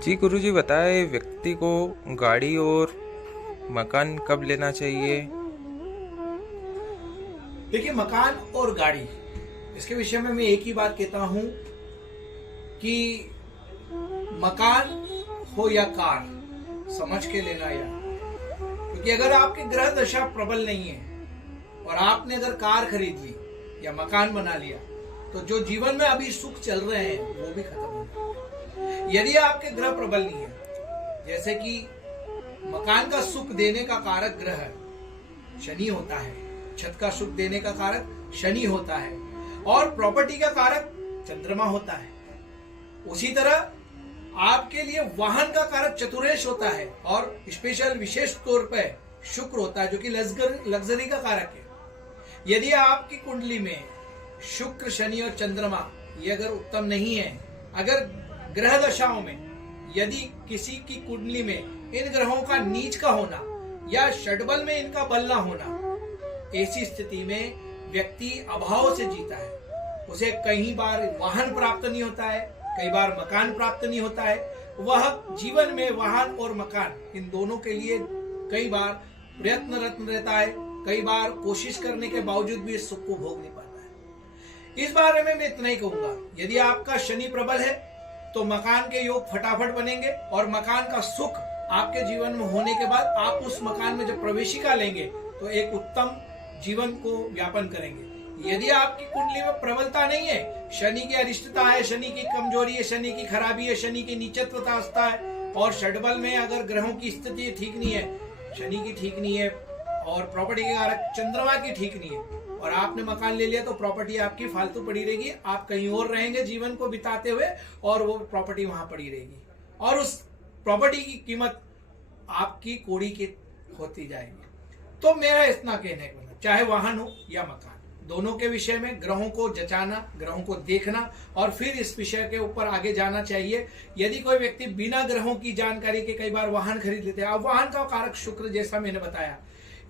जी गुरुजी बताएं व्यक्ति को गाड़ी और मकान कब लेना चाहिए। देखिए, मकान और गाड़ी, इसके विषय में मैं एक ही बात कहता हूं कि मकान हो या कार, समझ के लेना। या क्योंकि अगर आपकी ग्रह दशा प्रबल नहीं है और आपने अगर कार खरीद ली या मकान बना लिया, तो जो जीवन में अभी सुख चल रहे हैं वो भी खत्म हो जाएंगे। यदि आपके ग्रह प्रबल नहीं है, जैसे कि मकान का सुख देने का कारक ग्रह शनि होता है, छत का सुख देने का कारक शनि होता है, और प्रॉपर्टी का कारक चंद्रमा होता है। उसी तरह आपके लिए वाहन का कारक चतुरेश होता है और स्पेशल विशेष तौर पर शुक्र होता है, जो कि लग्जरी का कारक है। यदि आपकी कुंडली में शुक्र, शनि और चंद्रमा ये अगर उत्तम नहीं है, अगर ग्रह दशाओं में यदि किसी की कुंडली में इन ग्रहों का नीच का होना या षड्बल में इनका बल ना होना, ऐसी स्थिति में व्यक्ति अभाव से जीता है। उसे कई बार वाहन प्राप्त नहीं होता है, कई बार मकान प्राप्त नहीं होता है। वह जीवन में वाहन और मकान इन दोनों के लिए कई बार प्रयत्नरत रहता है, कई बार कोशिश करने के बावजूद भी इस सुख को भोग नहीं पाता है। इस बारे में मैं इतना ही कहूंगा, यदि आपका शनि प्रबल है तो मकान के योग फटाफट बनेंगे और मकान का सुख आपके जीवन में होने के बाद आप उस मकान में जब प्रवेशिका लेंगे तो एक उत्तम जीवन को व्यापन करेंगे। यदि आपकी कुंडली में प्रबलता नहीं है, शनि की अरिष्टता है, शनि की कमजोरी है, शनि की खराबी है, शनि की नीचत्वता अवस्था है, और षड्बल में अगर ग्रहों की स्थिति ठीक नहीं है, शनि की ठीक नहीं है और प्रॉपर्टी के कारक चंद्रमा की ठीक नहीं है, और आपने मकान ले लिया, तो प्रॉपर्टी आपकी फालतू पड़ी रहेगी। आप कहीं और रहेंगे जीवन को बिताते हुए और वो प्रॉपर्टी वहां पड़ी रहेगी, और उस प्रॉपर्टी की कीमत आपकी कौड़ी की होती जाएगी। तो मेरा इतना कहने का मतलब, चाहे वाहन हो या मकान, दोनों के विषय में ग्रहों को जचाना, ग्रहों को देखना और फिर इस विषय के ऊपर आगे जाना चाहिए। यदि कोई व्यक्ति बिना ग्रहों की जानकारी के कई बार वाहन खरीद लेते हैं। अब वाहन का कारक शुक्र, जैसा मैंने बताया,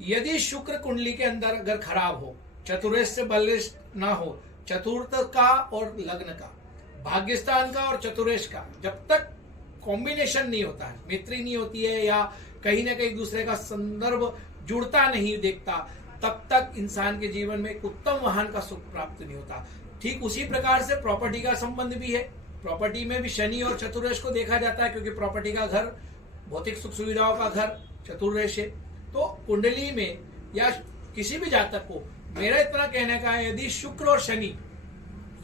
यदि शुक्र कुंडली के अंदर अगर खराब हो, चतुरेश से बलिष्ठ ना हो, चतुर्थ का और लग्न का, भाग्यस्थान का और चतुरेश का जब तक कॉम्बिनेशन नहीं होता है, मैत्री नहीं होती है या कहीं ना कहीं दूसरे का संदर्भ जुड़ता नहीं देखता, तब तक इंसान के जीवन में एक उत्तम वाहन का सुख प्राप्त नहीं होता। ठीक उसी प्रकार से प्रॉपर्टी का संबंध भी है। प्रॉपर्टी में भी शनि और चतुर्दश को देखा जाता है, क्योंकि प्रॉपर्टी का घर भौतिक सुख सुविधाओं का घर चतुर्दश है। तो कुंडली में या किसी भी जातक को मेरा इतना कहने का है, यदि शुक्र और शनि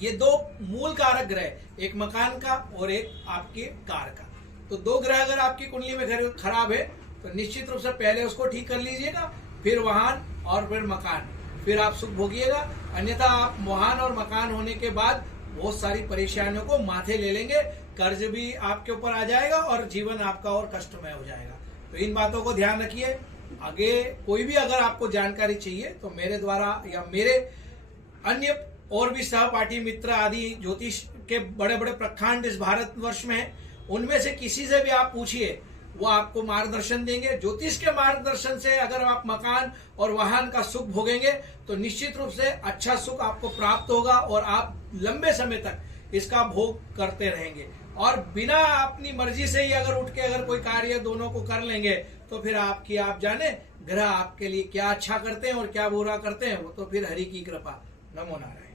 ये दो मूल कारक ग्रह, एक मकान का और एक आपके कार का, तो दो ग्रह अगर आपकी कुंडली में खराब है तो निश्चित रूप से पहले उसको ठीक कर लीजिएगा, फिर वाहन और फिर मकान, फिर आप सुख भोगिएगा। अन्यथा आप वाहन और मकान होने के बाद बहुत सारी परेशानियों को माथे ले लेंगे, कर्ज भी आपके ऊपर आ जाएगा और जीवन आपका और कष्टमय हो जाएगा। तो इन बातों को ध्यान रखिए। आगे कोई भी अगर आपको जानकारी चाहिए तो मेरे द्वारा या मेरे अन्य और भी सहपाठी मित्र आदि ज्योतिष के बड़े बड़े प्रखंड इस भारतवर्ष में हैं, उनमें से किसी से भी आप पूछिए, वो आपको मार्गदर्शन देंगे। ज्योतिष के मार्गदर्शन से अगर आप मकान और वाहन का सुख भोगेंगे तो निश्चित रूप से अच्छा सुख आपको प्राप्त होगा और आप लंबे समय तक इसका भोग करते रहेंगे। और बिना अपनी मर्जी से ही अगर उठ के अगर कोई कार्य दोनों को कर लेंगे तो फिर आपकी आप जाने ग्रह आपके लिए क्या अच्छा करते हैं और क्या बुरा करते हैं, वो तो फिर हरि की कृपा। नमो नारायण।